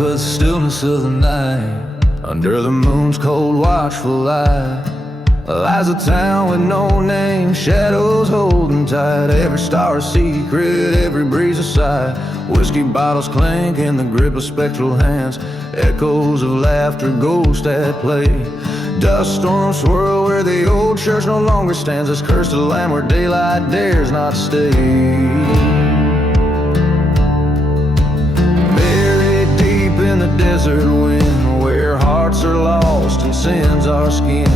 with the stillness of the night. Under the moon's cold watchful light lies a town with no name, shadows holding tight. Every star a secret, every breeze a sigh. Whiskey bottles clink in the grip of spectral hands. Echoes of laughter, ghosts at play. Dust storms swirl where the old church no longer stands. This cursed land where daylight dares not stay. Buried deep in the desert wind, where hearts are lost and sins are skinned.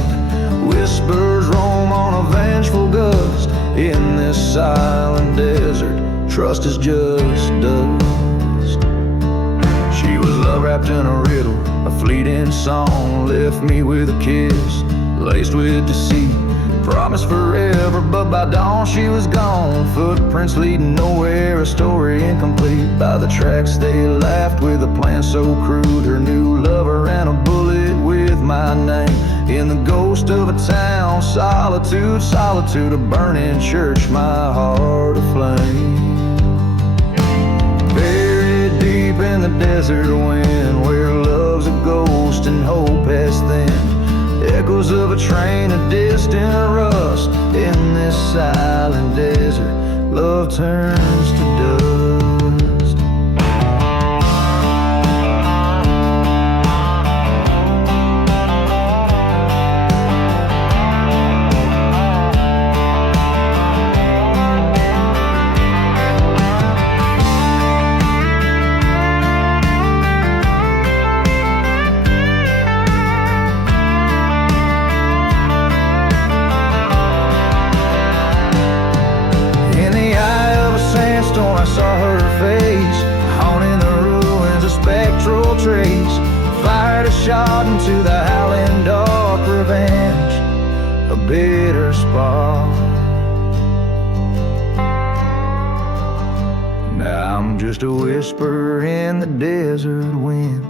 Whispers roam on a vengeful gust. In this silent desert, trust is just dust. She was love wrapped in a riddle, a fleeting song. Left me with a kiss, laced with deceit. Promised forever, but by dawn she was gone. Footprints leading nowhere, a story incomplete. By the tracks they laughed with a plan so crude. Her new lover ran a bullet with my name. In the ghost of a town, solitude, solitude. A burning church, my heart aflame. Buried deep in the desert wind, where love's a ghost and hope has thinned. Echoes of a train, a distant rust. In this silent desert, love turns to dust. I saw her face, haunting the ruins, a spectral trace. Fired a shot into the howling dark, revenge, a bitter spark. Now I'm just a whisper in the desert wind,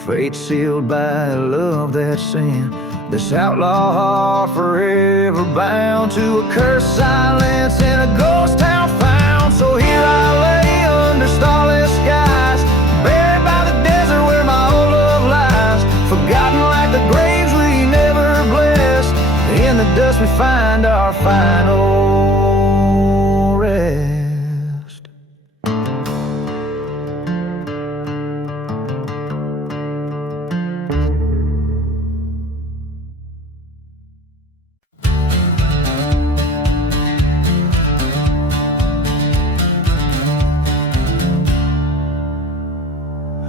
fate sealed by a love that's sin. This outlaw heart forever bound to a cursed silence in a ghost town found. So here I lay under starless skies, buried by the desert where my old love lies. Forgotten like the graves we never blessed. In the dust we find our final rest.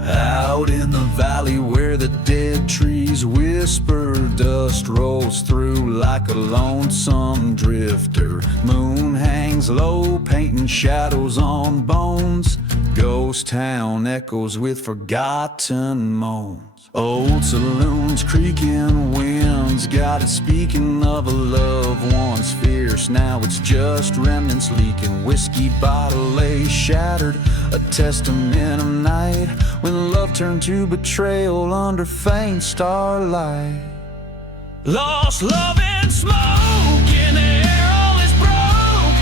Out in the valley where the dead trees whisper, dust rolls through like a lonesome drifter. Moon hangs low, painting shadows on bones. Ghost town echoes with forgotten moans. Old saloons, creaking winds, got it speaking of a love once fierce. Now it's just remnants leaking. Whiskey bottle lay shattered, a testament of night, when love turned to betrayal under faint starlight. Lost love and smoke in the air, all is broke.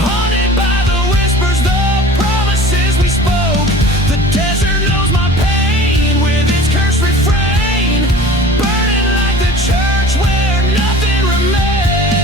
Haunted by the whispers, the promises we spoke. The desert knows my pain with its cursed refrain, burning like the church where nothing remains.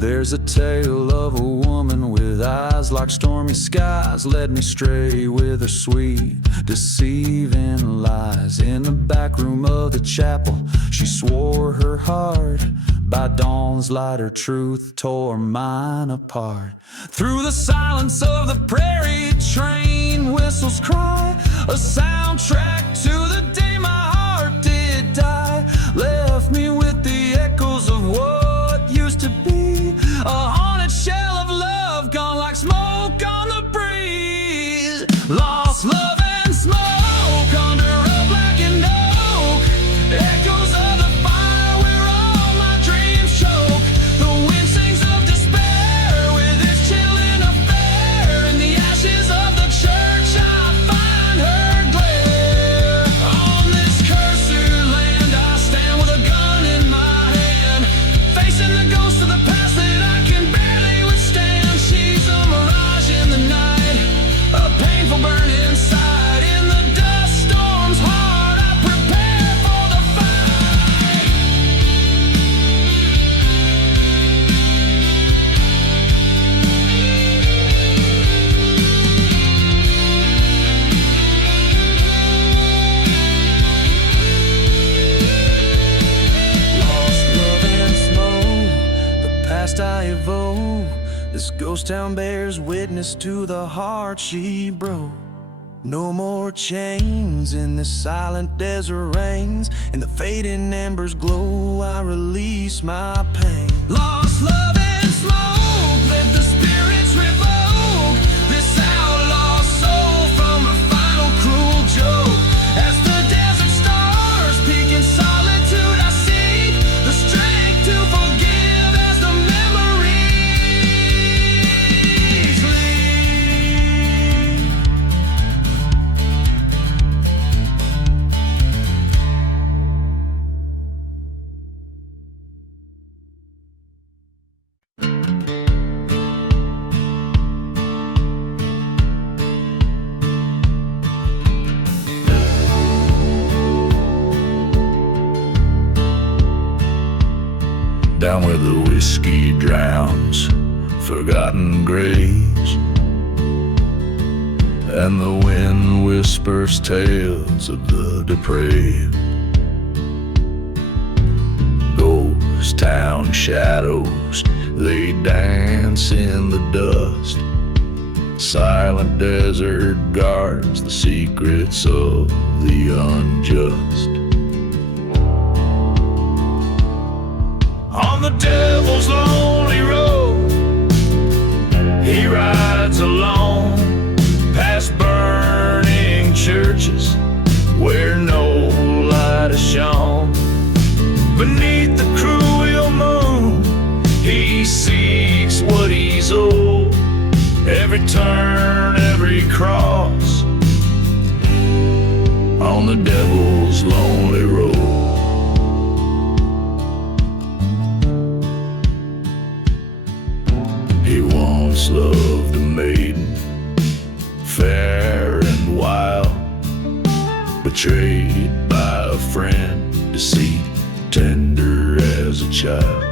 There's a tale of a woman with eyes like stormy skies, led me stray with her sweet, deceiving lies. In the back room of the chapel, she swore her heart. By dawn's light, her truth tore mine apart. Through the silence of the prairie, train whistles cry, a soundtrack to the day my heart did die. Left me with the echoes of what used to be, a haunted shell of love gone like smoke on the breeze. Lost love and smoke under a blackened oak, echoes of the fire where all my dreams choke. The wind sings of despair with its chilling affair. In the ashes of the church I find her glare. ghost town bears witness to the heart she broke. No more chains in the silent desert rains. In the fading embers glow, I release my pain. Lost love and smoke, let the spirits revoke this outlaw soul from a final cruel joke. As the desert stars peak in solitude, I seek the strength to forgive as the memories leave. Down where the whiskey drowns forgotten graves, and the wind whispers tales of the depraved. Ghost town shadows, they dance in the dust. Silent desert guards the secrets of the unjust. On the devil's lonely road, he rides alone, past burning churches where no light is shone. Beneath the cruel moon, he seeks what he's owed. Every turn, every cross, on the devil's lonely road. He once loved a maiden, fair and wild, betrayed by a friend, deceit tender as a child.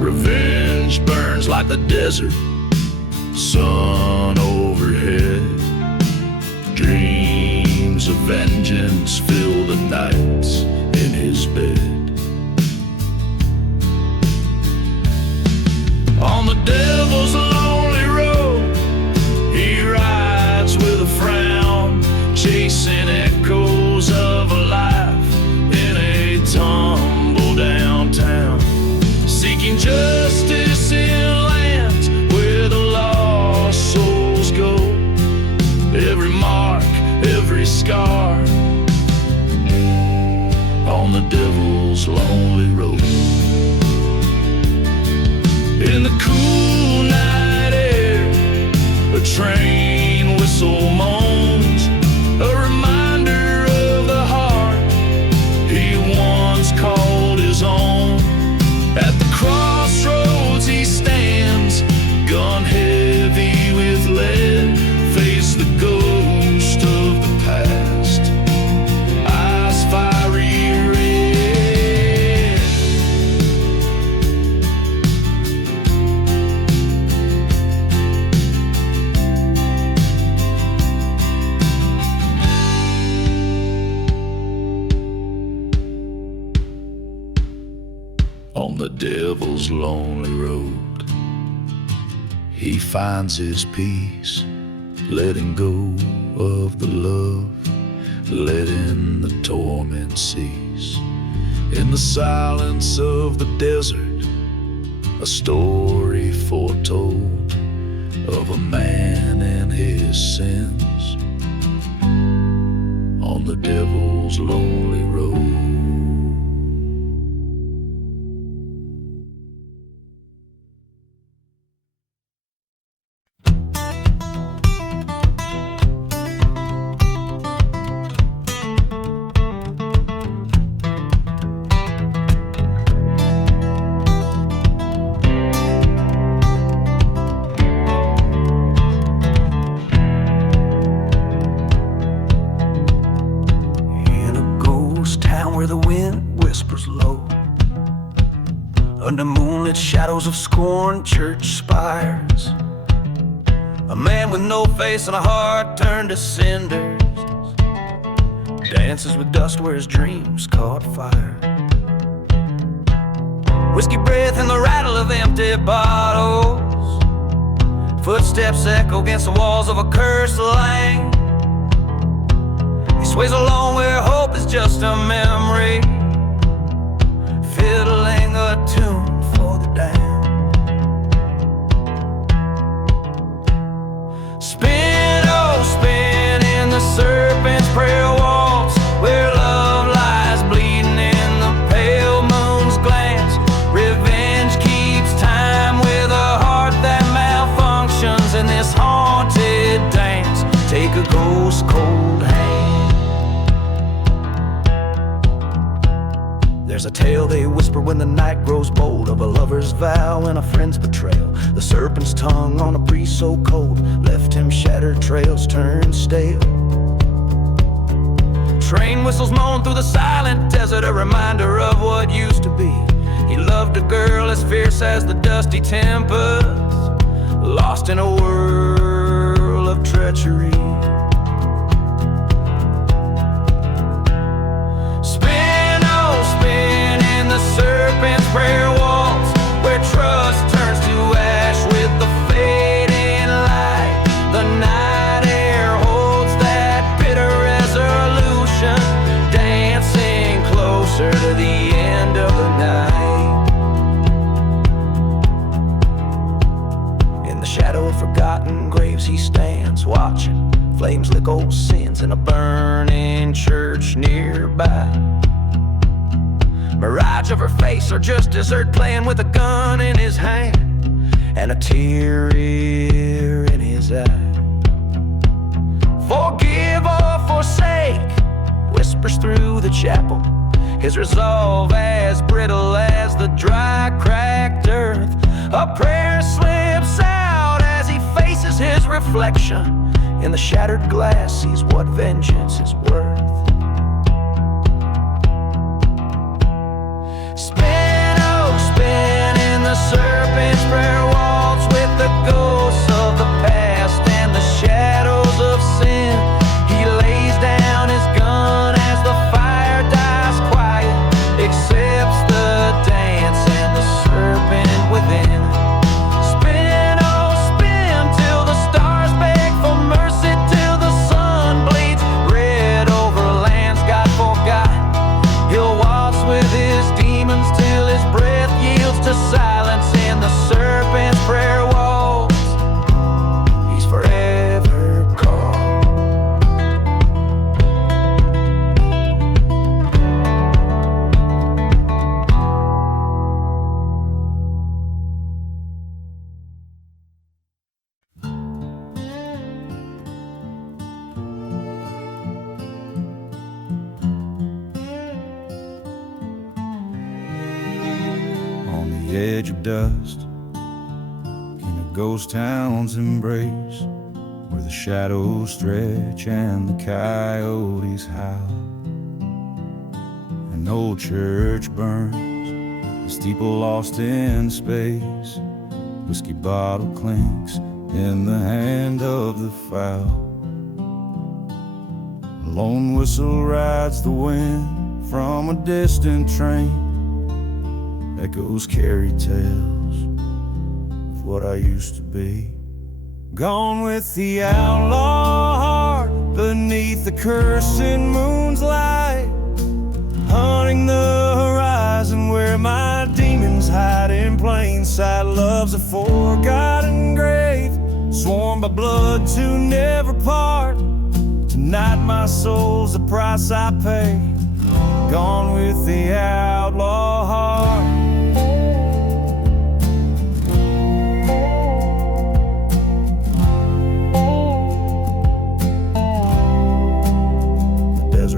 Revenge burns like the desert sun overhead. Dreams of vengeance fill the nights in his bed. On the devil's lonely road, he rides with a frown, chasing echoes of a life in a tumble downtown, seeking justice in lands where the lost souls go. Every mark, every scar, on the devil's lonely road. In the cool night air, a train whistle moans, a reminder of the heart he once called his own. At the crossroads he stands, gun heavy with lead, face the ghost of the past, eyes fiery red. On the devil's lonely road, he finds his peace, letting go of the love, letting the torment cease. In the silence of the desert, a story foretold of a man and his sins, on the devil's lonely road. Where the wind whispers low, under moonlit shadows of scorn, church spires, a man with no face and a heart turned to cinders dances with dust where his dreams caught fire. Whiskey breath and the rattle of empty bottles, Footsteps echo against the walls of a cursed lane. He sways along where hope is just a memory, fiddling a tune for the damned. Spin, oh spin in the serpent's prayer waltz, where love lies bleeding in the pale moon's glance. Revenge keeps time with a heart that malfunctions in this haunted dance. Take a ghost cold hand. There's a tale they whisper when the night grows bold, of a lover's vow and a friend's betrayal. The serpent's tongue on a breeze so cold left him shattered trails turned stale. Train whistles moan through the silent desert, a reminder of what used to be. He loved a girl as fierce as the dusty tempest, lost in a whirl of treachery. Spin, oh spin in the serpent's prayer waltz, where trust turns to ash with the fading light. The night air holds that bitter resolution, dancing closer to the end of the night. In the shadow of forgotten graves he stands, watching flames lick old sins in a burning church nearby. Mirage of her face, or just dessert playing with a gun in his hand and a tear in his eye. Forgive or forsake, whispers through the chapel, his resolve as brittle as the dry, cracked earth. A prayer slips out as he faces his reflection in the shattered glass, sees what vengeance is worth. Spin, oh spin in the serpent's prayer waltz, with the ghosts of the past and the shadows of sin. He lays down his gun as the fire dies quiet, accepts the dance and the serpent within. Spin, oh spin till the stars beg for mercy, till the sun bleeds red over lands God forgot. He'll waltz with his demons till his breath yields to silence in the serpent's prayer waltz. He's forever called. On the edge of dust, in a ghost town's embrace, where the shadows stretch and the coyotes howl. An old church burns, the steeple lost in space. Whiskey bottle clinks in the hand of the fowl. A lone whistle rides the wind from a distant train. Echoes carry tales of what I used to be. Gone with the outlaw heart beneath the cursing moon's light, hunting the horizon where my demons hide in plain sight. Love's a forgotten grave, sworn by blood to never part. Tonight my soul's the price I pay. Gone with the outlaw heart.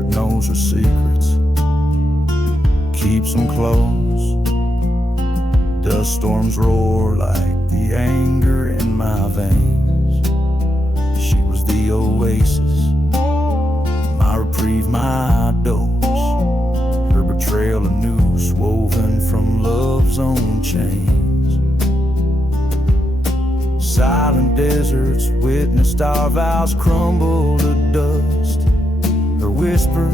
Knows her secrets, keeps them close. Dust storms roar like the anger in my veins. She was the oasis, my reprieve, my dose. Her betrayal a noose woven from love's own chains. Silent deserts witnessed our vows crumble to dust. Her whisper,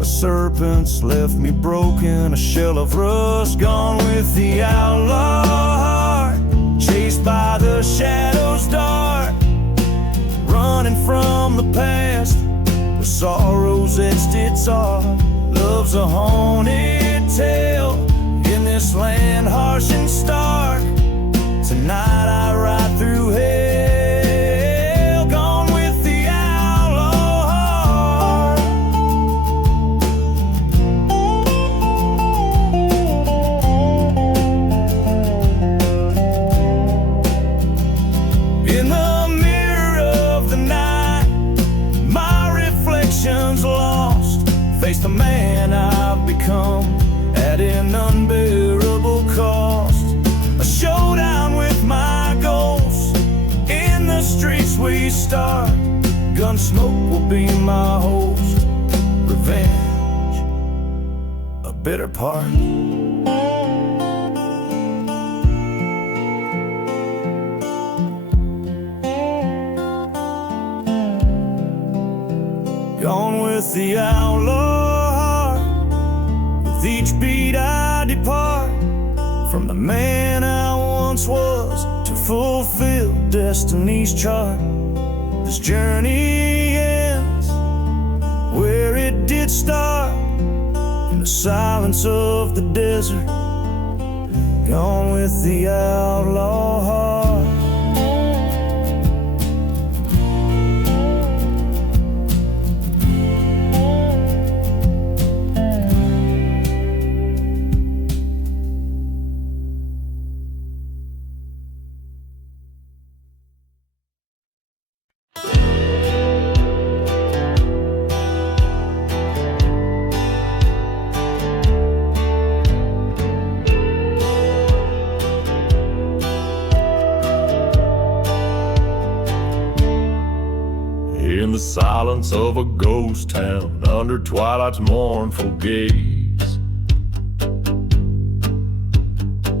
a serpent's left me broken, a shell of rust. Gone with the outlaw heart, chased by the shadows dark. running from the past, where sorrow's etched its art. Love's a haunted tale in this land harsh and stark. Tonight I ride through hell, gone with the outlaw heart. In the mirror of the night, my reflection's lost. Face the man I've become at an unbearable cost. A showdown with my ghosts in the streets we start. Gunsmoke will be my host. Revenge, a bitter part. Gone with the outlaw heart. With each beat I depart from the man I once was to fulfill destiny's chart. This journey ends where it did start, in the silence of the desert. Gone with the outlaw heart. In the silence of a ghost town, under twilight's mournful gaze,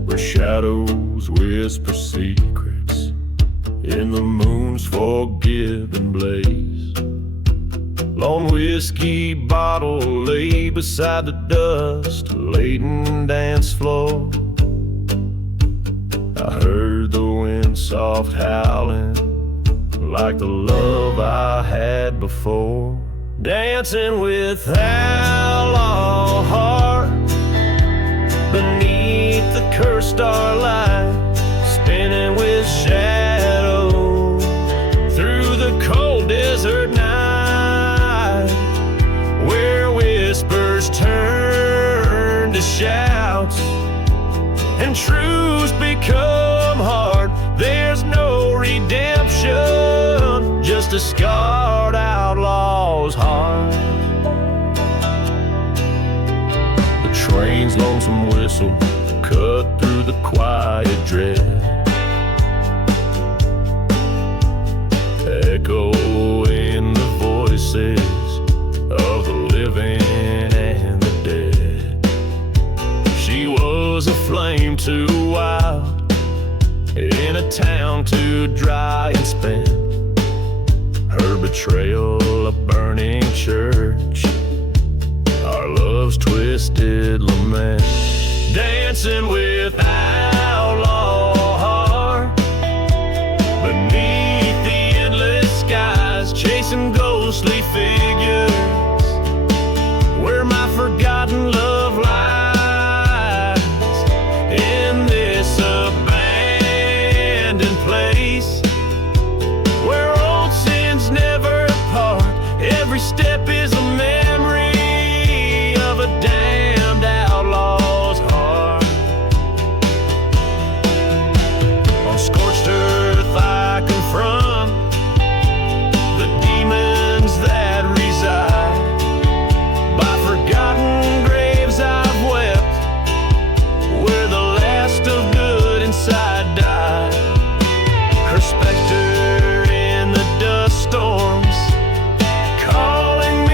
where shadows whisper secrets in the moon's forgiven blaze. Lone whiskey bottle lay beside the dust-laden dance floor. I heard the wind soft howling like the love I had before. Dancing with outlaw heart beneath the cursed starlight, spinning with shadows through the cold desert night, where whispers turn to shouts and truths become hard. There's no redemption, just a scarred outlaw's heart. The train's lonesome whistle cut through the quiet dread, echoing the voices of the living and the dead. She was a flame too wild, in a town too dry and spent. Her betrayal a burning church, our love's twisted lament. Dancing with outlaw heart beneath the endless skies, chasing ghostly figures where my forgotten love lies. In this abandoned place where old sins never part, every step is a memory of a damned outlaw's heart. On scorched earth I confront the demons that reside. By forgotten graves I've wept, where the last of good inside died. Her specter in the dust storms, calling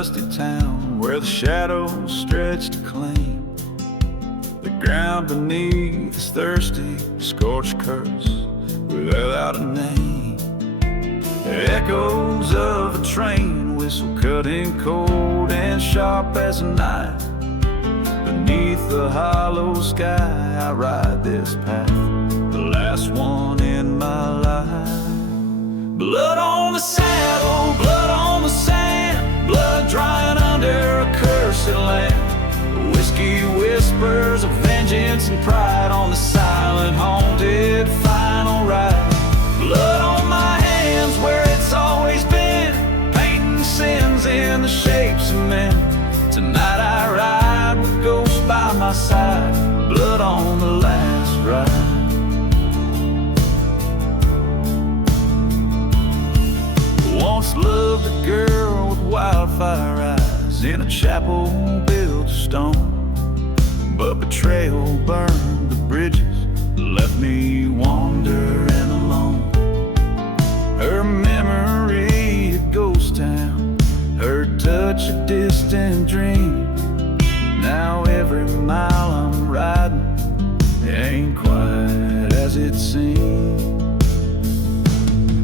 dusty town where the shadows stretch to claim the ground beneath is thirsty, scorched curse without a name. Echoes of a train whistle cutting cold and sharp as a knife. Beneath the hollow sky I ride this path, the last one in my life. Blood on the saddle, blood on the sand, blood drying under a cursed land. Whiskey whispers of vengeance and pride on the silent, haunted final ride. Blood on my hands where it's always been, painting sins in the shapes of men. Tonight I ride with ghosts by my side, blood on the last ride. Once loved a girl with wildfire eyes in a chapel built of stone, but betrayal burned the bridges, left me wandering alone. Her memory a ghost town, her touch a distant dream. Now every mile I'm riding ain't quite as it seems.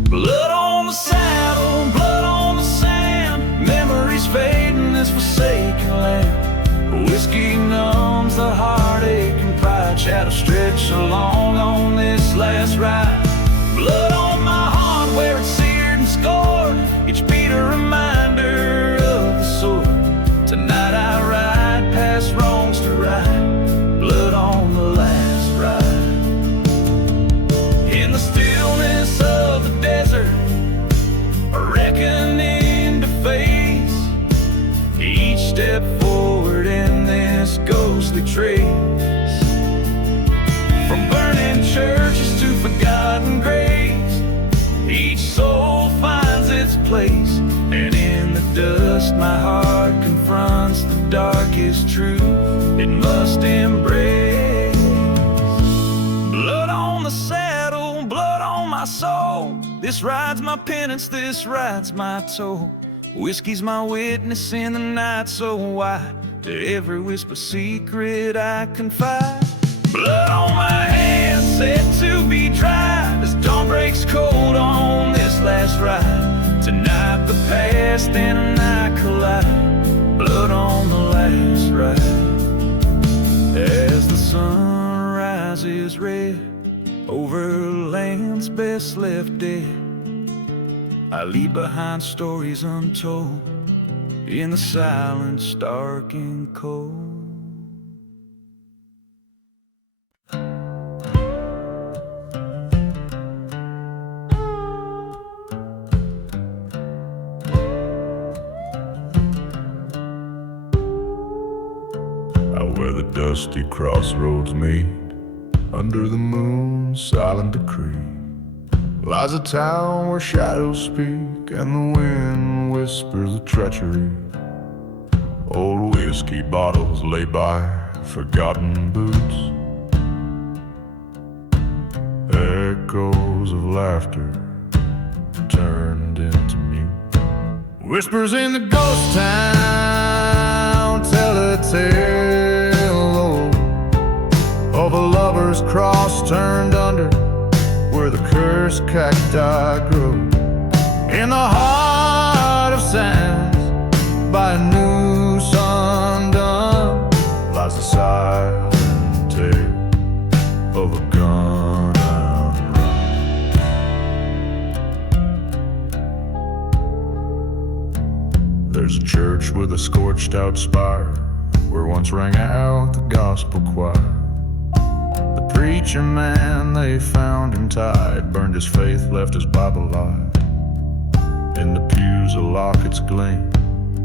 Blood on the saddle, blood on the sand, memories fading this forsaken land. Whiskey numbs the heartache and pride, shadows stretch along on this last ride. Blood on my heart where it's seared and scored, each beat a reminder of the sword. Tonight I ride past wrongs to right, blood on the last ride. In the stillness of the desert, a reckoning to face, each step forward in this ghostly trace. From burning churches to forgotten graves, each soul finds its place, and in the dust my heart confronts the darkest truth it must embrace. Blood on the saddle, blood on my soul, this ride's my penance, this ride's my toll. Whiskey's my witness in the night so wide, to every whisper secret I confide. Blood on my hands set to be dried as dawn breaks cold on this last ride. Tonight the past and I collide, blood on the last ride. As the sun rises red over lands best left dead, I leave behind stories untold in the silence dark and cold. Out where the dusty crossroads meet, under the moon's silent decree, lies a town where shadows speak and the wind whispers of treachery. Old whiskey bottles lay by forgotten boots, echoes of laughter turned into mute. Whispers in the ghost town tell a tale of a lover's cross turned under, where the cursed cacti grow. In the heart of sands, by a new undone, lies the silent tale of a gun and run. There's a church with a scorched out spire, where once rang out the gospel choir. The preacher man they found him tied, burned his faith, left his Bible alive. In the pews a locket's gleam,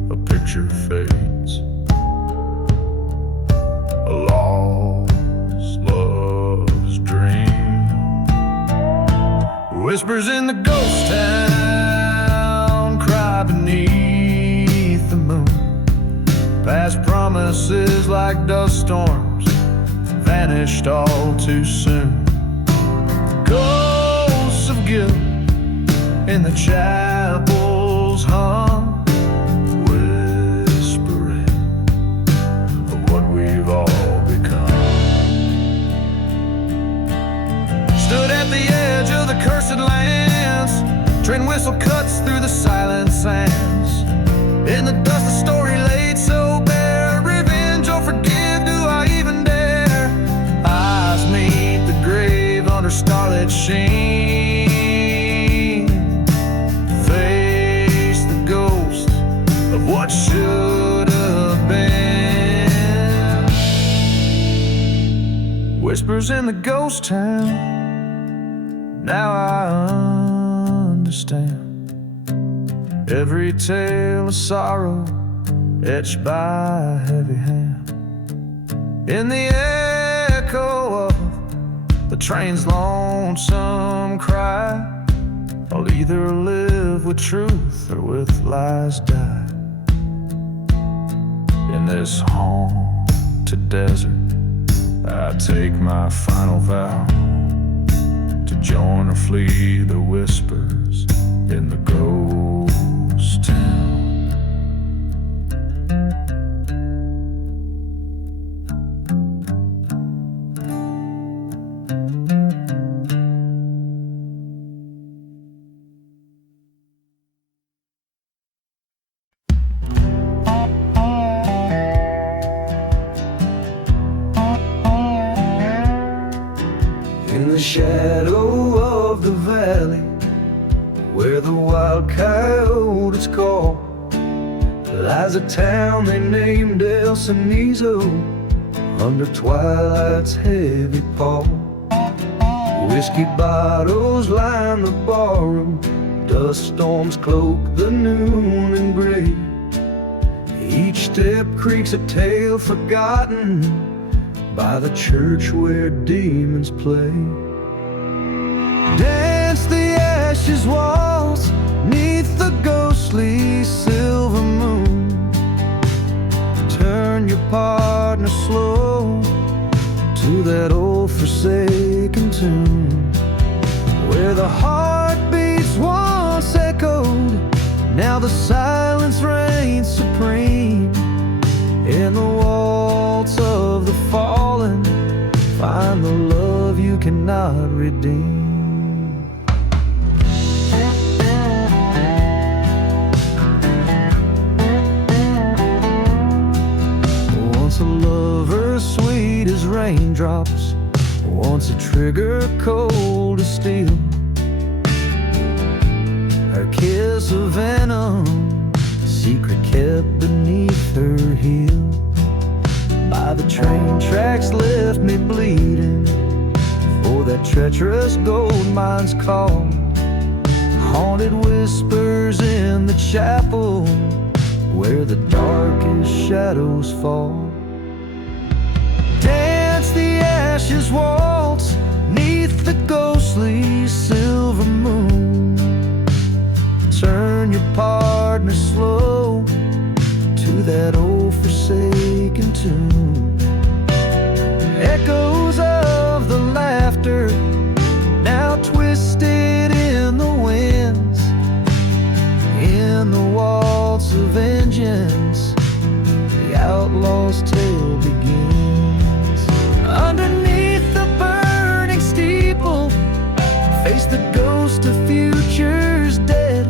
a picture fades, a lost love's dream. Whispers in the ghost town cry beneath the moon, past promises like dust storms vanished all too soon. Ghosts of guilt in the chapels hung, whistle cuts through the silent sands. In the dust, the story laid so bare. Revenge or forgive, do I even dare? Eyes meet the grave under starlit sheen. Face the ghost of what should have been. Whispers in the ghost town. Now I understand. Every tale of sorrow etched by a heavy hand. In the echo of the train's lonesome cry, I'll either live with truth or with lies die. In this haunted desert, I take my final vow to join or flee the whispers in the ghost town. In the shadow of the valley, where the wild coyotes call, lies a town they named Amigo, under twilight's heavy pall. Whiskey bottles line the barroom, dust storms cloak the noon and gray. Each step creaks a tale forgotten by the church where demons play. Dance the ashes walls neath the ghostly silver moon. Turn your partner slow to that old forsaken tune, where the heartbeats once echoed, now the silence reigns supreme. In the waltz of the fallen, find the love you cannot redeem. Once a lover sweet as raindrops, once a trigger cold as steel, her kiss of venom, secret kept beneath her heel. By the train tracks left me bleeding, for that treacherous gold mine's call. Haunted whispers in the chapel, where the darkest shadows fall. Dance the ashes waltz neath the ghostly silver moon. Turn your partner slow to that old forsaken tune. Echoes of the laughter now twisted in the winds. In the waltz of vengeance, the outlaw's tale begins. Underneath the burning steeple, face the ghost of futures dead.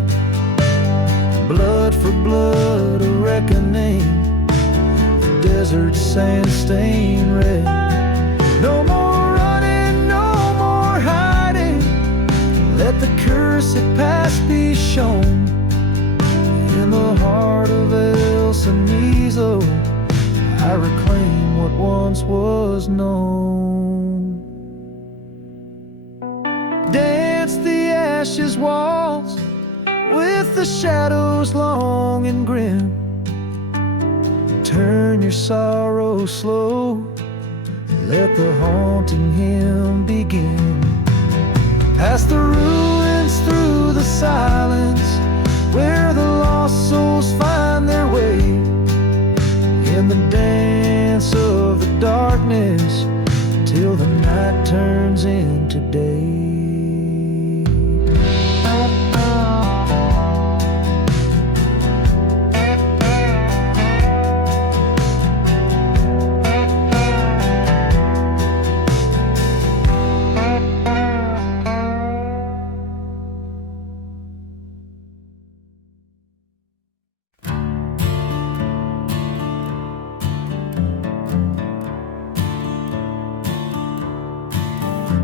Blood for blood, a reckoning, the desert sand stained red. No more running, no more hiding, let the cursed past be shown. In the heart of Amigo, I reclaim what once was known. Dance the ashes waltz with the shadows long and grim. Turn your sorrow slow, let the haunting hymn begin. Past the ruins, through the silence, where the lost souls find their way. In the dance of the darkness, till the night turns into day.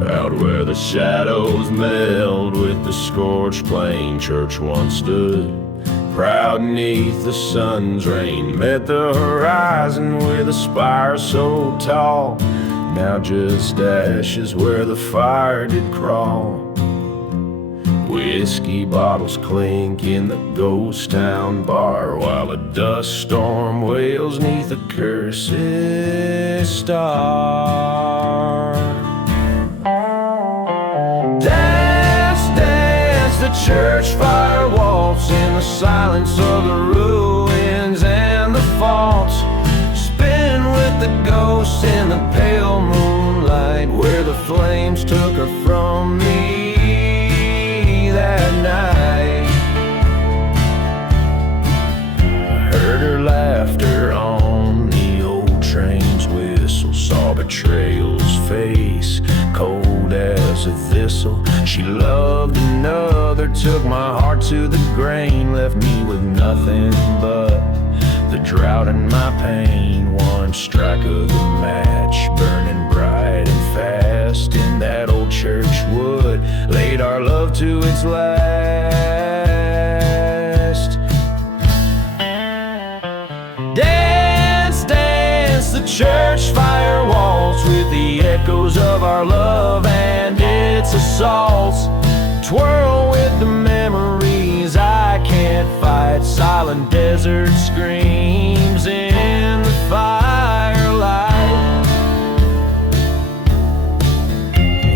Out where the shadows meld with the scorched plain, church once stood proud neath the sun's rain. Met the horizon with a spire so tall, now just ashes where the fire did crawl. Whiskey bottles clink in the ghost town bar, while a dust storm wails neath a cursed star. Dance, dance, the church fire waltz in the silence of the ruins and the faults. Spin with the ghosts in the pale moonlight, where the flames took her from me that night. I heard her laughter on the old train's whistle, saw betrayal's face, cold as a thistle. She loved another, took my heart to the grain, left me with nothing but the drought and my pain. One strike of the match, burning bright and fast in that old church wood, laid our love to its last. Dance, dance, the church fire waltz with the echoes of our love and its assaults. Twirl with the memories I can't fight, silent desert screams in the firelight.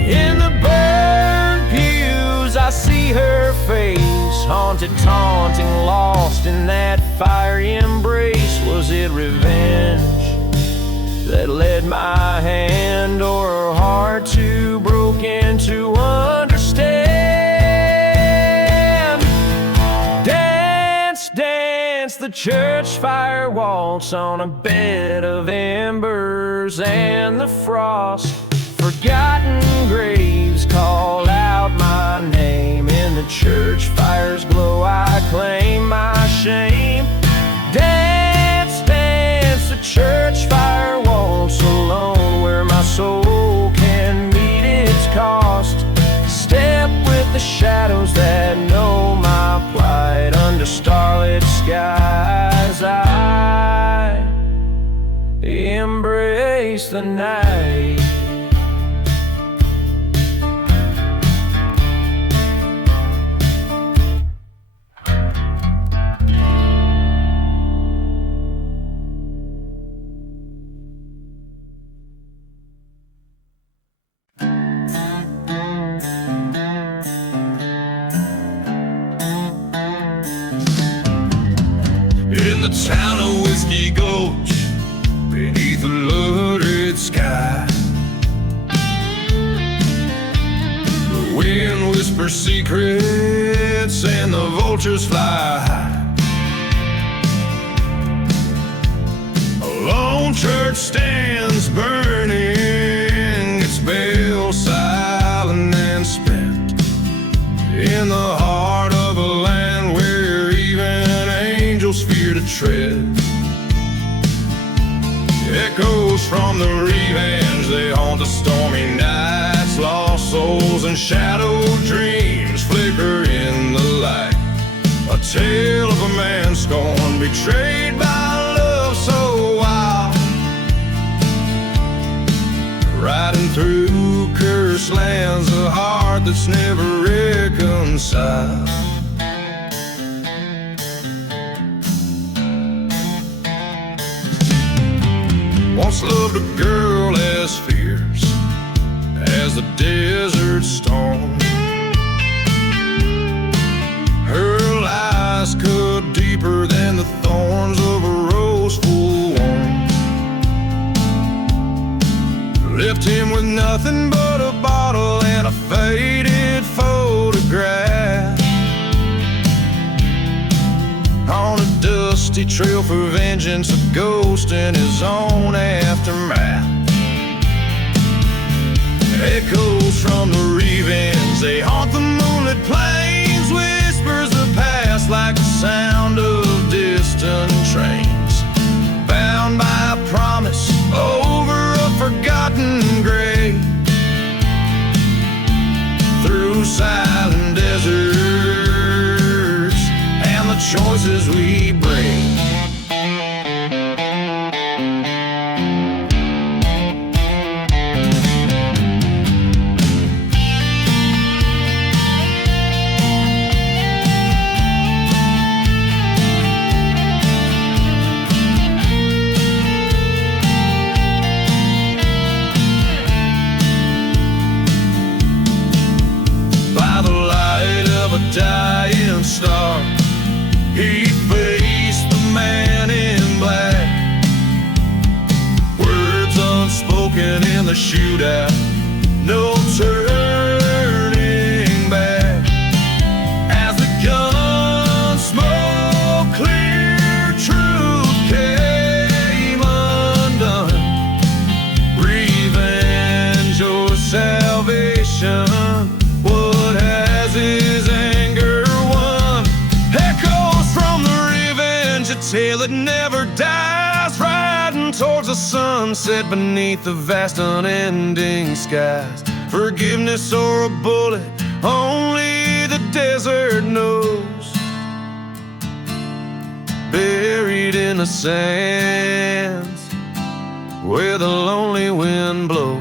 In the burned pews I see her face, haunted, taunting, lost in that fiery embrace. Was it revenge that led my hand, or her heart too broken to understand? Dance, dance, the church fire waltz on a bed of embers and the frost. Forgotten graves call out my name. In the church fire's glow I claim my shame. Dance, dance, the church fire waltz alone, where my soul can meet its cost. Step with the shadows that know my plight, under starlit skies I embrace the night. In the town of Whiskey Gulch, beneath a lurid sky, the wind whispers secrets and the vultures fly high. A lone church stands burning, its bell silent and spent, in the heart of a land where even angels fear to tread. Echoes from the revenge, they haunt the stormy nights. Lost souls and shadowed dreams flicker in the light. A tale of a man scorned, betrayed by love so wild, riding through cursed lands, a heart that's never reconciled. Once loved a girl as fierce as the desert storm. Her lies cut deeper than the thorns of a rose full worn. Left him with nothing but a bottle and a faded photograph. On a dusty trail for vengeance, a ghost in his own aftermath. Echoes from the revenge, they haunt the moonlit plains. Whispers the past like the sound of distant trains. Bound by a promise over a forgotten grave. choices we bring. Dying star, he faced the man in black. Words unspoken in the shootout, no turning back. As the gun smoke cleared, truth came undone. Revenge or salvation, what has his tale that never dies, riding towards the sunset beneath the vast unending skies. Forgiveness or a bullet, only the desert knows. Buried in the sands where the lonely wind blows.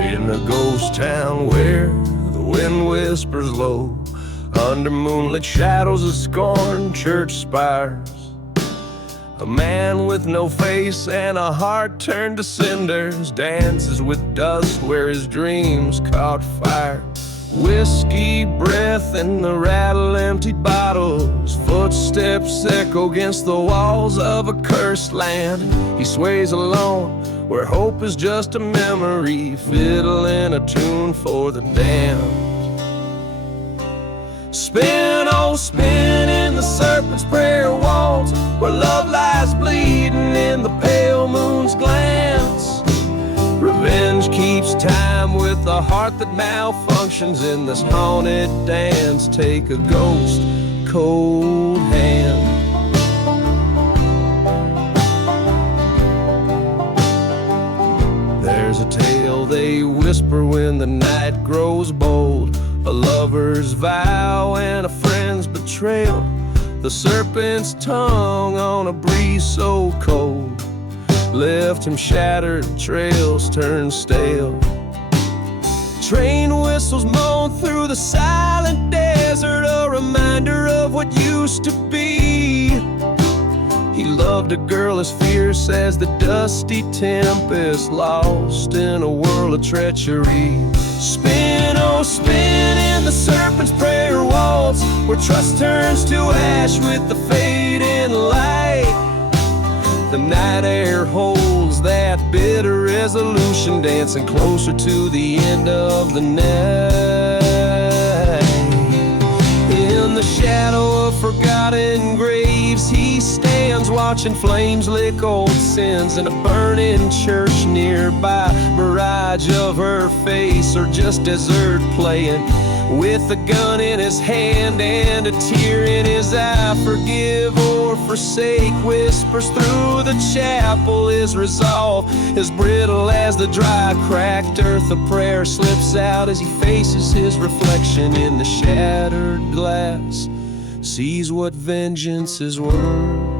In a ghost town where the wind whispers low, under moonlit shadows of scorned church spires, a man with no face and a heart turned to cinders dances with dust where his dreams caught fire. Whiskey breath in the rattle emptied bottles, footsteps echo against the walls of a cursed land. He sways alone where hope is just a memory, fiddling a tune for the damned. Spin, oh spin in the serpent's prayer walls, where love lies bleeding in the pale moon's glance. Revenge keeps time with a heart that malfunctions in this haunted dance. Take a ghost cold hand. There's a tale they whisper when the night grows bold, a lover's vow and a friend's betrayal. The serpent's tongue on a breeze so cold left him shattered, trails turned stale. Train whistles moan through the silent desert, a reminder of what used to be. He loved a girl as fierce as the dusty tempest, lost in a world of treachery. Spin, oh spin in the serpent's prayer waltz, where trust turns to ash with the fading light. The night air holds that bitter resolution, dancing closer to the end of the night. In the shadow of forgotten graves, he stands watching flames lick old sins in a burning church nearby. Mirage of her face, or just desert playing with a gun in his hand and a tear in his eye. Forgive or forsake whispers through the chapel. His resolve as brittle as the dry cracked earth. A prayer slips out as he faces his reflection in the shattered glass, sees what vengeance is worth.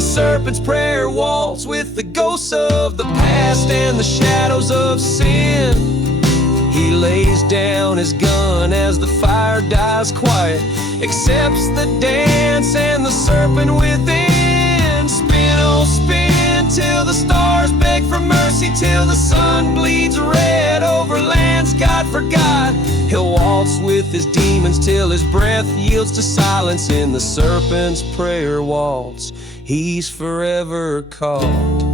Serpent's prayer waltz with the ghosts of the past and the shadows of sin. He lays down his gun as the fire dies quiet, accepts the dance and the serpent within. Spin, oh spin till the stars beg for mercy, till the sun bleeds red over lands God forgot. He'll waltz with his demons till his breath yields to silence. In the serpent's prayer waltz, he's forever caught.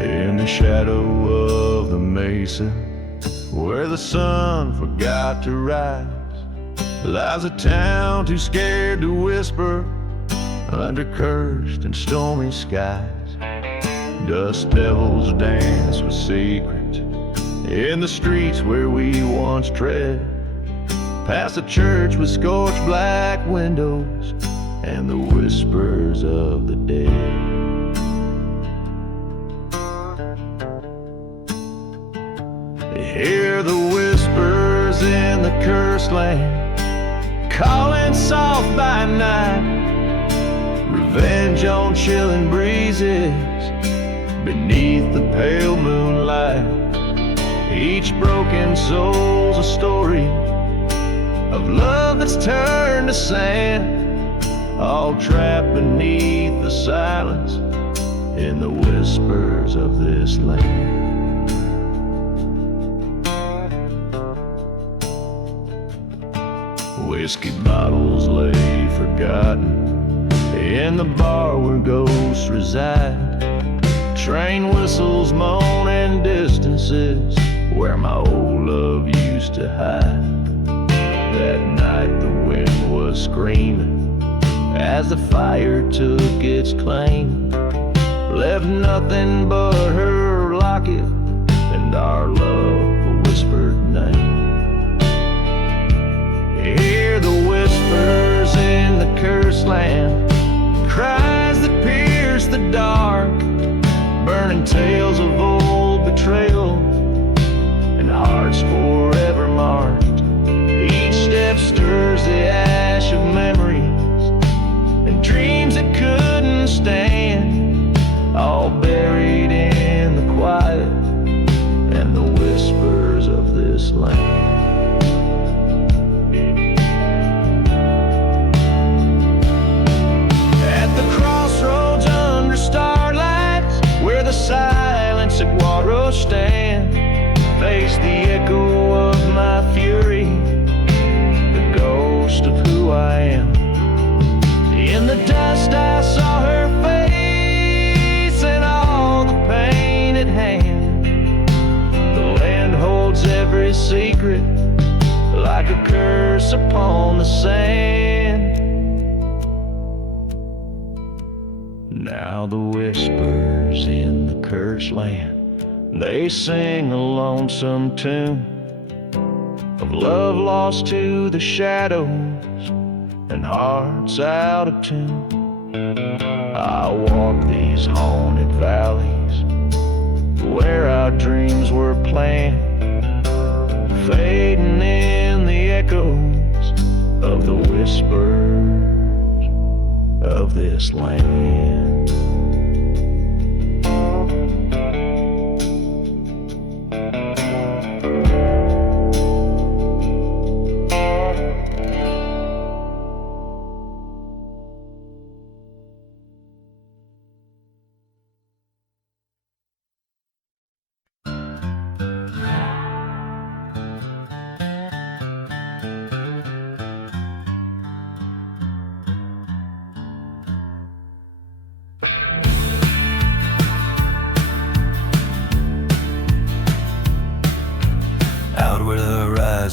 In the shadow of the mesa, where the sun forgot to rise, lies a town too scared to whisper under cursed and stormy skies. Dust devils dance with secret in the streets where we once tread, past a church with scorched black windows and the whispers of the dead. Hear the whispers in the cursed land, calling soft by night, revenge on chilling breezes beneath the pale moonlight. Each broken soul's a story of love that's turned to sand, all trapped beneath the silence in the whispers of this land. Whiskey bottles lay forgotten in the bar where ghosts reside. Train whistles moan in distances where my old love used to hide. That night the wind was screaming as the fire took its claim, left nothing but her locket and our love a whispered name. Hear the whispers in the cursed land, cries that pierce the dark, burning tales of old betrayal and hearts forever marked. Each step stirs the ash of memories and dreams that couldn't stand, all buried in the quiet and the whispers of this land. The silent saguaro stand, face the echo of my fury, the ghost of who I am. In the dust I saw her face and all the pain at hand. The land holds every secret like a curse upon the sand. Now the whispers in the cursed land, they sing a lonesome tune of love lost to the shadows and hearts out of tune. I walk these haunted valleys where our dreams were planned, fading in the echoes of the whispers of this land.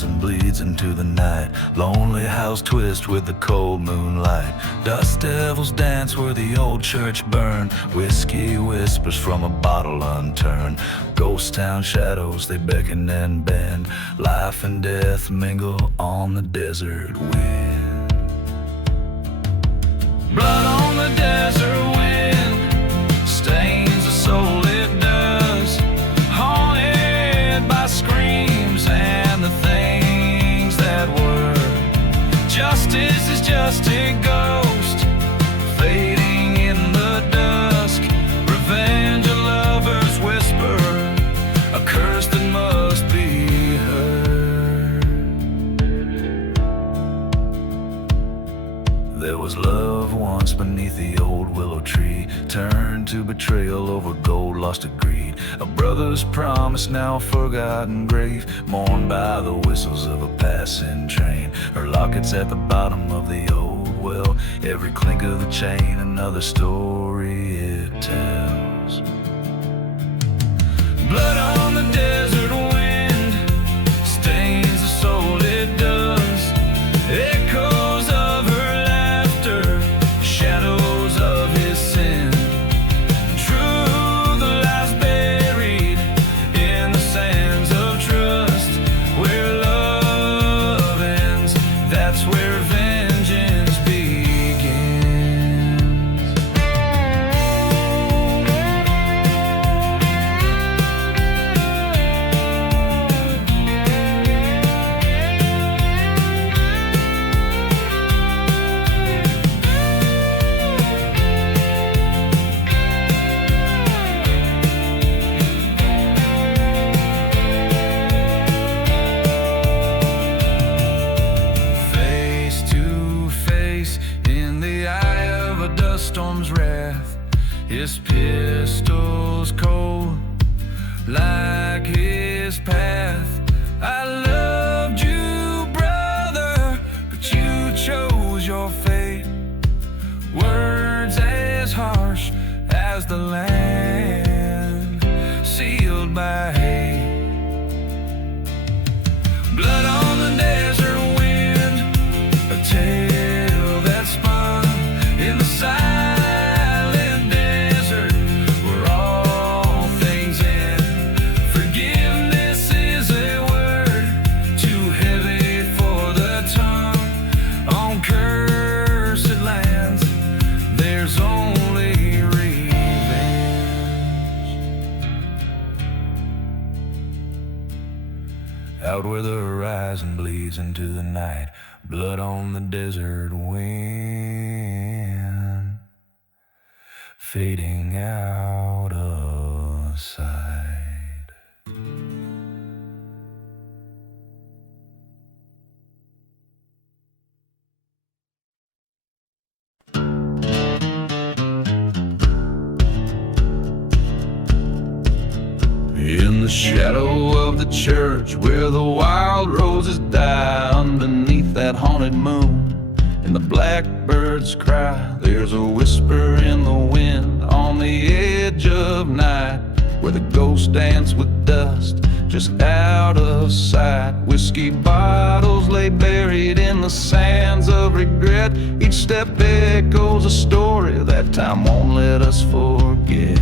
And bleeds into the night, lonely house twist with the cold moonlight. Dust devils dance where the old church burned, whiskey whispers from a bottle unturned. Ghost town shadows, they beckon and bend, life and death mingle on the desert wind. Blood on the desert wind stains the soul it does, haunted by screams and the things that were. Justice is just a ghost fading in the dusk. Revenge a lover's whisper, a curse that must be heard. There was love once beneath the old willow tree, turned to betrayal over gold lost to greed. A brother's promise, now a forgotten grave, mourned by the whistles of a passing train. Her locket's at the bottom of the old well, every clink of the chain another story it tells. Blood on the desert wind stains the soul it does, echoes of her laughter, shadows of his sin. Truth lies buried in the sands of trust. Where love ends, that's where vengeance begins. Face to face in the eye of a dust storm's wrath, his pistol's cold like his path. I loved you, brother, but you chose your fate. Words as harsh as the land, sealed by hate. Blood on the desert wind, a tale that spun in the silent desert where all things end. Forgiveness is a word too heavy for the tongue. On cursed lands, there's only revenge. Out where the horizon bleeds into the night, blood on the desert wind, fading out of sight. In the shadow of the church where the wild roses die, underneath that haunted moon and the blackbirds cry, there's a whisper in the wind on the edge of night, where the ghosts dance with dust just out of sight. Whiskey bottles lay buried in the sands of regret. Each step echoes a story that time won't let us forget.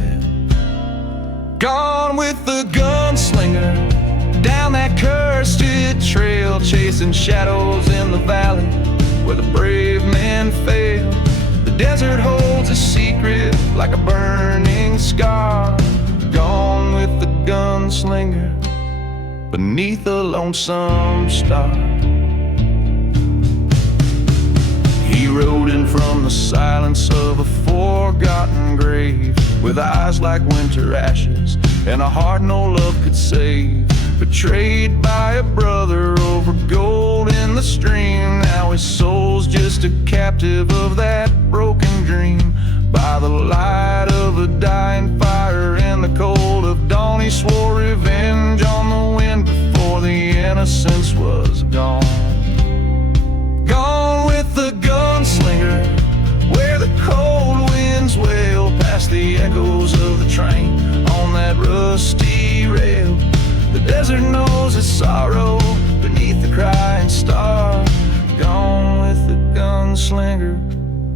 Gone with the gunslinger down that cursed trail, chasing shadows in the valley where the brave men fail. The desert holds a secret like a burning scar. Gone with the gunslinger beneath a lonesome star. He rode in from the silence of a forgotten grave, with eyes like winter ashes and a heart no love could save. Betrayed by a brother over gold in the stream, now his soul's just a captive of that broken dream. By the light of a dying fire in the cold of dawn, he swore revenge on the wind before the innocence was gone. Gone with the gunslinger where the cold winds wail past the echoes of the train on that rusty rail. The desert knows its sorrow beneath the crying star. Gone with the gunslinger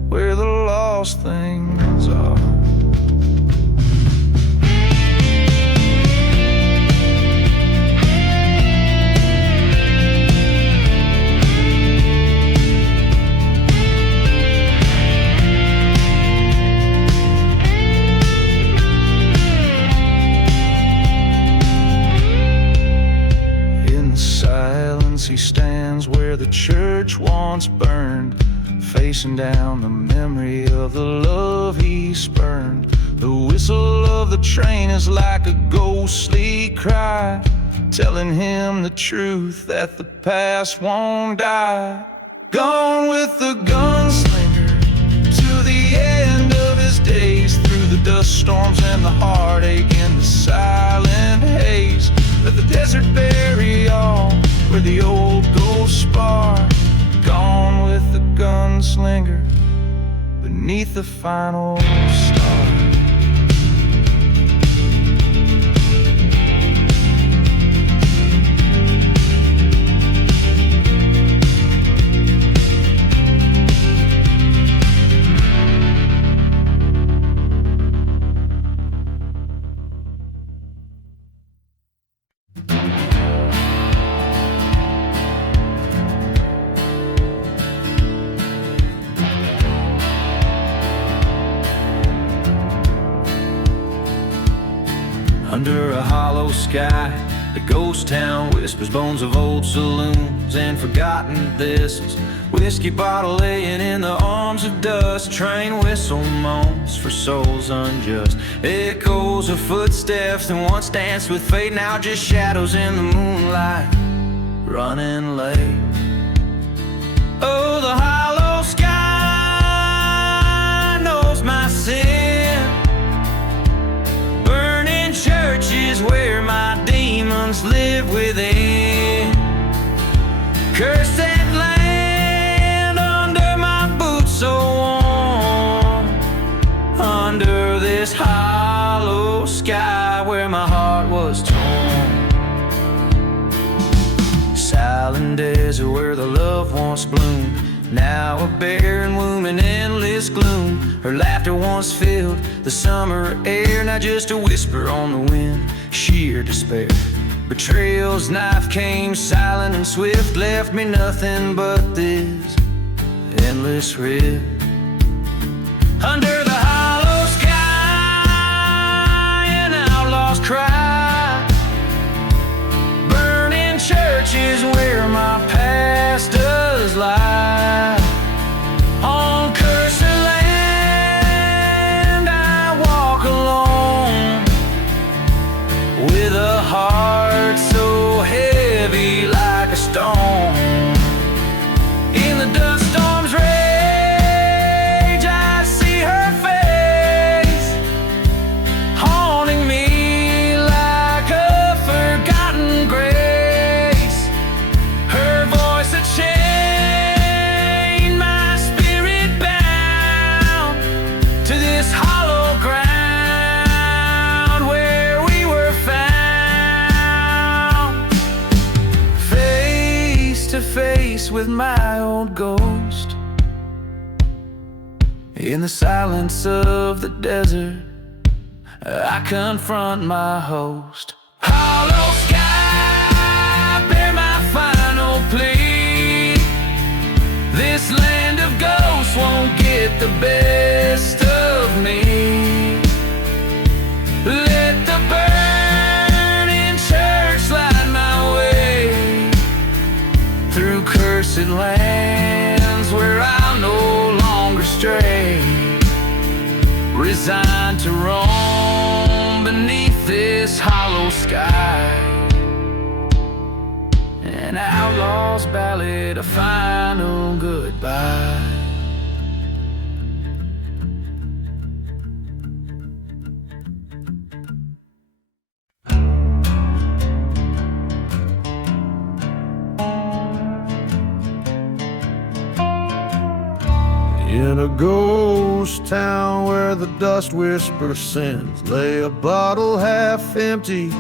where the lost things are. church once burned, facing down the memory of the love he spurned. The whistle of the train is like a ghostly cry, telling him the truth that the past won't die. Gone with the gunslinger to the end of his days, through the dust storms and the heartache and the silent haze. Let the desert bury all where the old ghosts spar. Gone with the gunslinger beneath the final star. Under a hollow sky, the ghost town whispers bones of old saloons and forgotten thistles. Whiskey bottle laying in the arms of dust. Train whistle moans for souls unjust. Echoes of footsteps that once danced with fate, now just shadows in the moonlight, running late. Oh, the hollow sky knows my sin. Church is where my demons live within. Curse that land under my boots so warm, under this hollow sky where my heart was torn. Silent desert where the love once bloomed, now a barren womb in endless gloom. Her laughter once filled the summer air, now just a whisper on the wind, sheer despair. Betrayal's knife came silent and swift, left me nothing but this endless rift. Under the hollow sky, an outlaw's cry. Burning churches where my past does lie. On cursed land I walk alone, with a heart so heavy like a stone. In the dust storm's rage I see her face, haunting me like a forgotten grace. Her voice a chain, my spirit bound to this hollow ground where we were found. Face to face with my old ghost, in the silence of the desert I confront my host. Hollow sky, bear my final plea. This land of ghosts won't get the best of me. Let the burning church light my way through cursed lands where I'll no longer stray. Resigned to roam beneath this hollow sky. An outlaw's ballad, a final goodbye. In a ghost town where the dust whisper sends, lay a bottle half empty,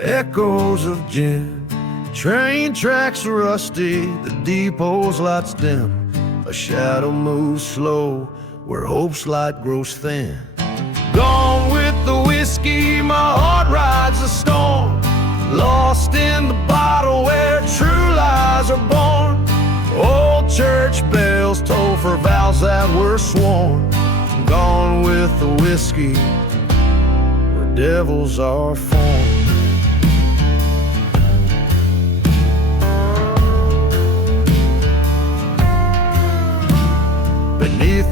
echoes of gin. Train tracks rusty, the depot's lights dim. A shadow moves slow where hope's light grows thin. Gone with the whiskey, my heart rides the storm. Lost in the bottle where true lies are born. Old church bells toll for vows that were sworn. Gone with the whiskey where devils are formed.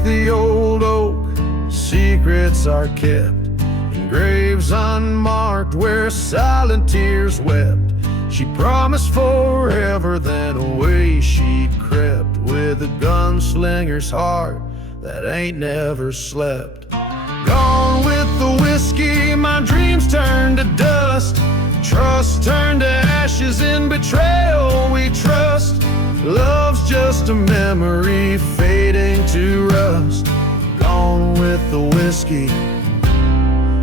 the old oak, secrets are kept in graves unmarked where silent tears wept. She promised forever, then away she crept with a gunslinger's heart that ain't never slept. Gone with the whiskey, my dreams turned to dust. Trust turned to ashes, in betrayal we trust. Love's just a memory fading to rust. Gone with the whiskey,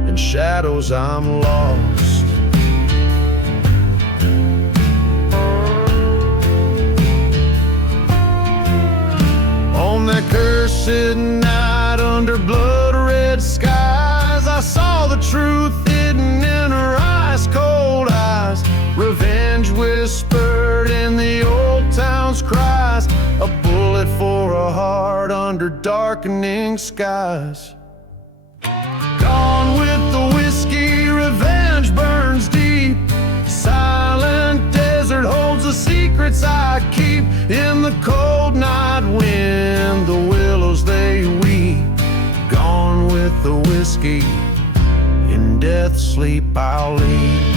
in shadows I'm lost. On that cursed night under blood-red skies, I saw the truth hidden in her ice-cold eyes. Revenge whispered in the old town's cries, a bullet for a heart under darkening skies. Gone with the whiskey, revenge burns deep. Silent desert holds the secrets I keep. In the cold night wind, the willows they weep. Gone with the whiskey, in death's sleep I'll leave.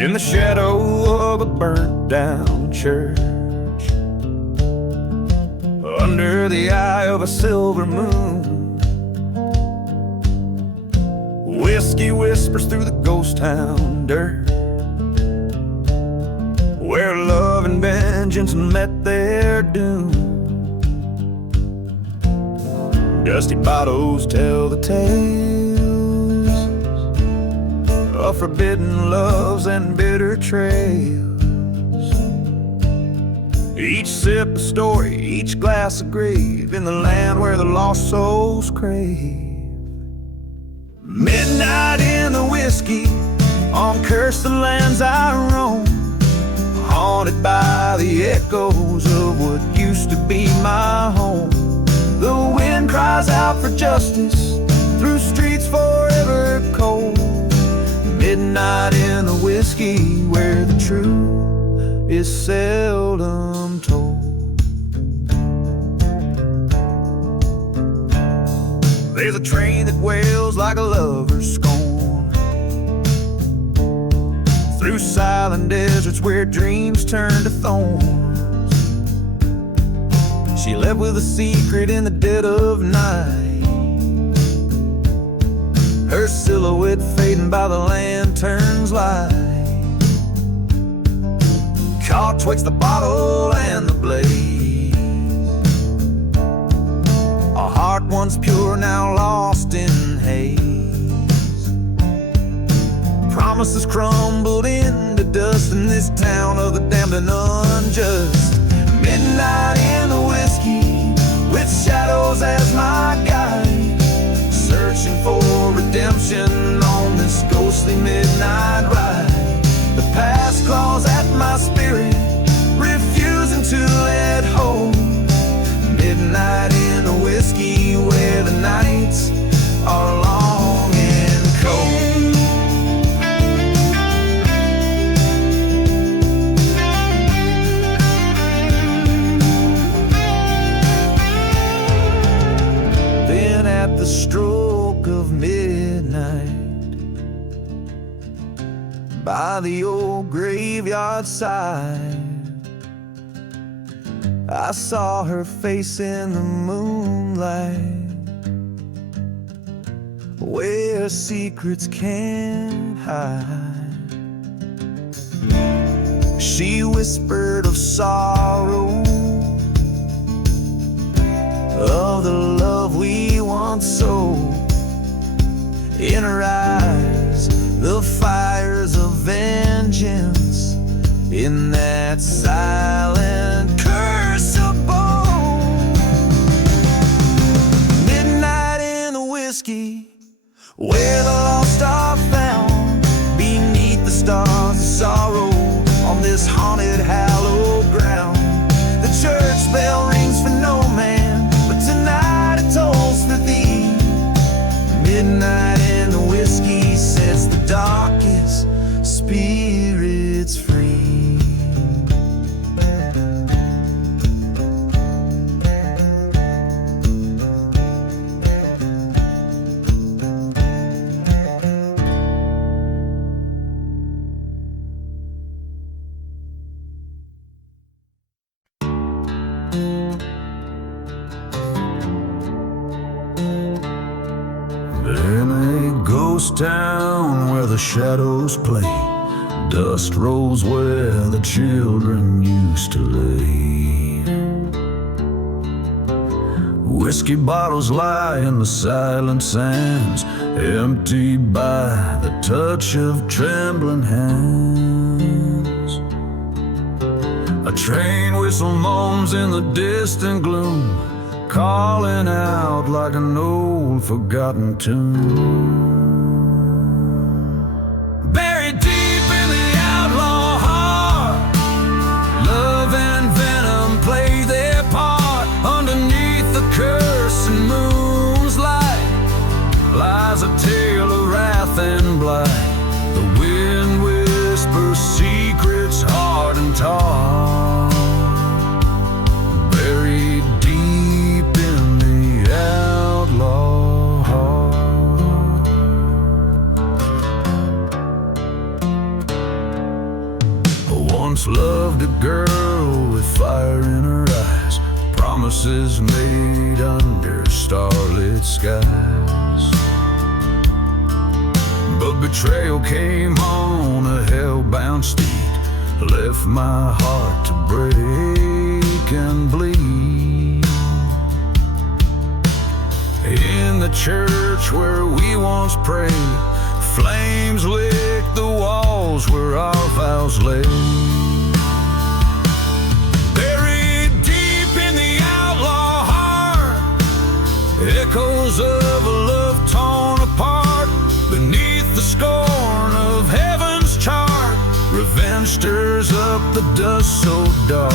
In the shadow of a burnt-down church, under the eye of a silver moon, whiskey whispers through the ghost town dirt, where love and vengeance met their doom. Dusty bottles tell the tales of forbidden loves and bitter trails. Each sip a story, each glass a grave, in the land where the lost souls crave. Midnight in the whiskey, on cursed the lands I roam, haunted by the echoes of what used to be my home. The wind cries out for justice through streets forever cold. Midnight in the whiskey, where the truth is seldom told. There's a train that wails like a lover's scorn, through silent deserts where dreams turn to thorns. She left with a secret in the dead of night, her silhouette fading by the lantern's light. Caught twixt the bottle and the blaze, a heart once pure now lost in haze. Promises crumbled into dust in this town of the damned and unjust. Midnight in the whiskey, with shadows as my guide, searching for redemption on this ghostly midnight ride. The past claws at my spirit, refusing to let hold. Midnight in the whiskey, where the nights are long and cold. Then at the stroke of midnight, by the old graveyard side, I saw her face in the moonlight, where secrets can't hide. She whispered of sorrow, of the love we once sold. In her eyes, the fires of vengeance, in that silent curse of bone. Midnight in the whiskey, where the lost are found, sorrow on this haunted hallowed ground. The church bell rings for no man, but tonight it tolls for thee. Midnight and the whiskey sets the darkest spirits free. In a ghost town where the shadows play, dust rolls where the children used to lay. Whiskey bottles lie in the silent sands, emptied by the touch of trembling hands. A train whistle moans in the distant gloom, calling out like an old forgotten tune. Buried deep in the outlaw heart, love and venom play their part. Underneath the cursing moon's light lies a tale of wrath and blight. The wind whispers secrets hard and tall, buried deep in the outlaw heart. I once loved a girl with fire in her eyes, promises made under starlit skies. But betrayal came on a hell-bound steed, left my heart to break and bleed. In the church where we once prayed, flames lick the walls where our vows lay. Buried deep in the outlaw heart, echoes of a love torn apart. Beneath the scorn of heaven's chart, revenge stirs up the dust so dark.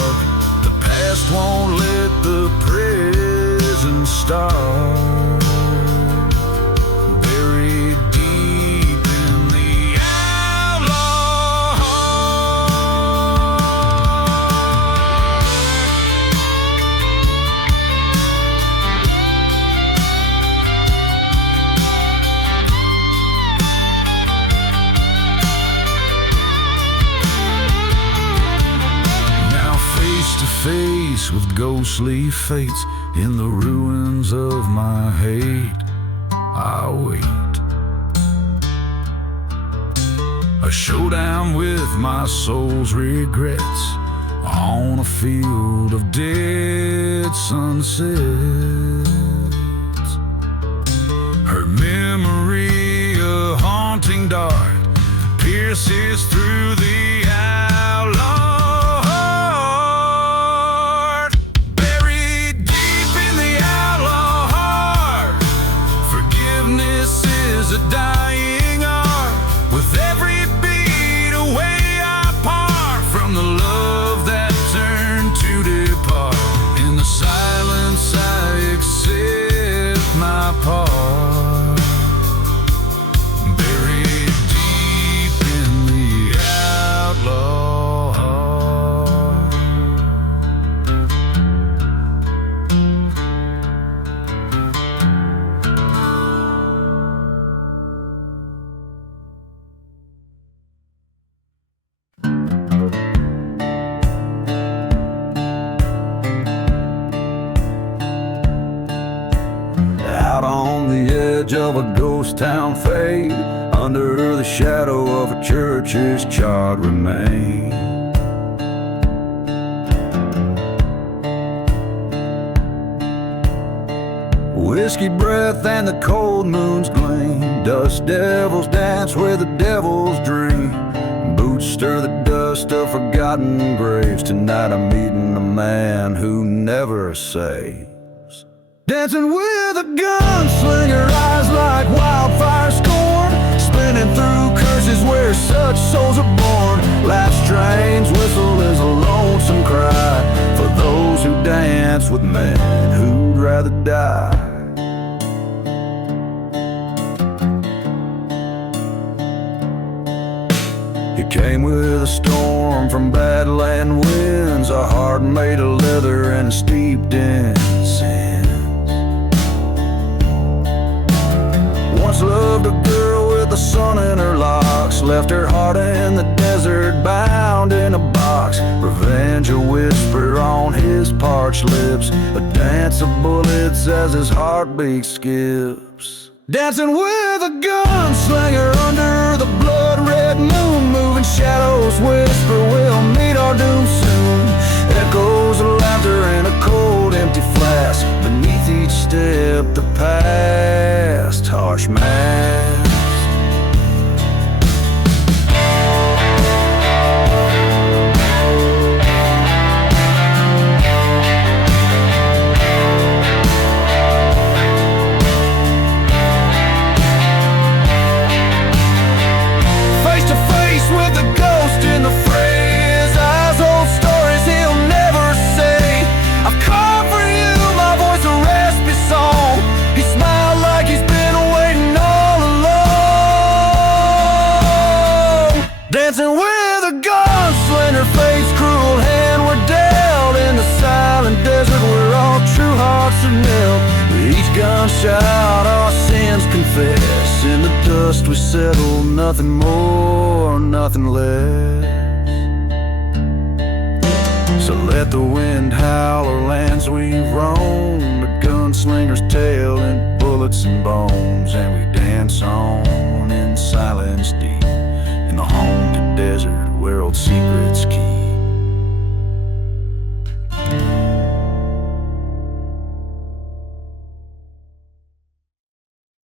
The past won't let the prison start. Buried deep in the outlaw heart. Now face to face with ghostly fates, in the ruins of my hate I wait. A showdown with my soul's regrets on a field of dead sunsets. Her memory, a haunting dart, pierces through the outlaw heart. Buried deep in the outlaw heart, forgiveness is a dying art. With every beat away I part from the love that turned to depart. In the silence I accept my part. Buried deep in the outlaw heart. Out on the edge of a ghost town fade, under the shadow of a church's charred remain. Whiskey breath and the cold moon's gleam, dust devils dance where the devils dream. Boots stir the dust of forgotten graves. Tonight I'm meeting a man who never saves. Dancing with a gunslinger, eyes like wildfire scorn, spinning through curses where such souls are born. It came with a storm from badland winds, a heart made of leather and steeped in sin. Once loved a girl with the sun in her locks, left her heart in the desert bound in a box. Revenge a whisper on his parched lips, a dance of bullets as his heartbeat skips. Dancing with a gunslinger under the blood-red moon, moving shadows whisper we'll meet our doom soon. Echoes of laughter in a cold empty flask, beneath each step the past harsh mask. With a ghost in the fray, his eyes hold stories he'll never say. I've carved for you my voice a raspy song. He smiled like he's been waiting all along. Dancing with a gunslinger, fate's cruel hand were dealt in the silent desert where all true hearts are knelt. With each gunshot our sins confess, in the dust we settle, nothing more, nothing less. So let the wind howl our lands we roam, the gunslinger's tale and bullets and bones, and we dance on in silence deep, in the haunted desert where old secrets keep.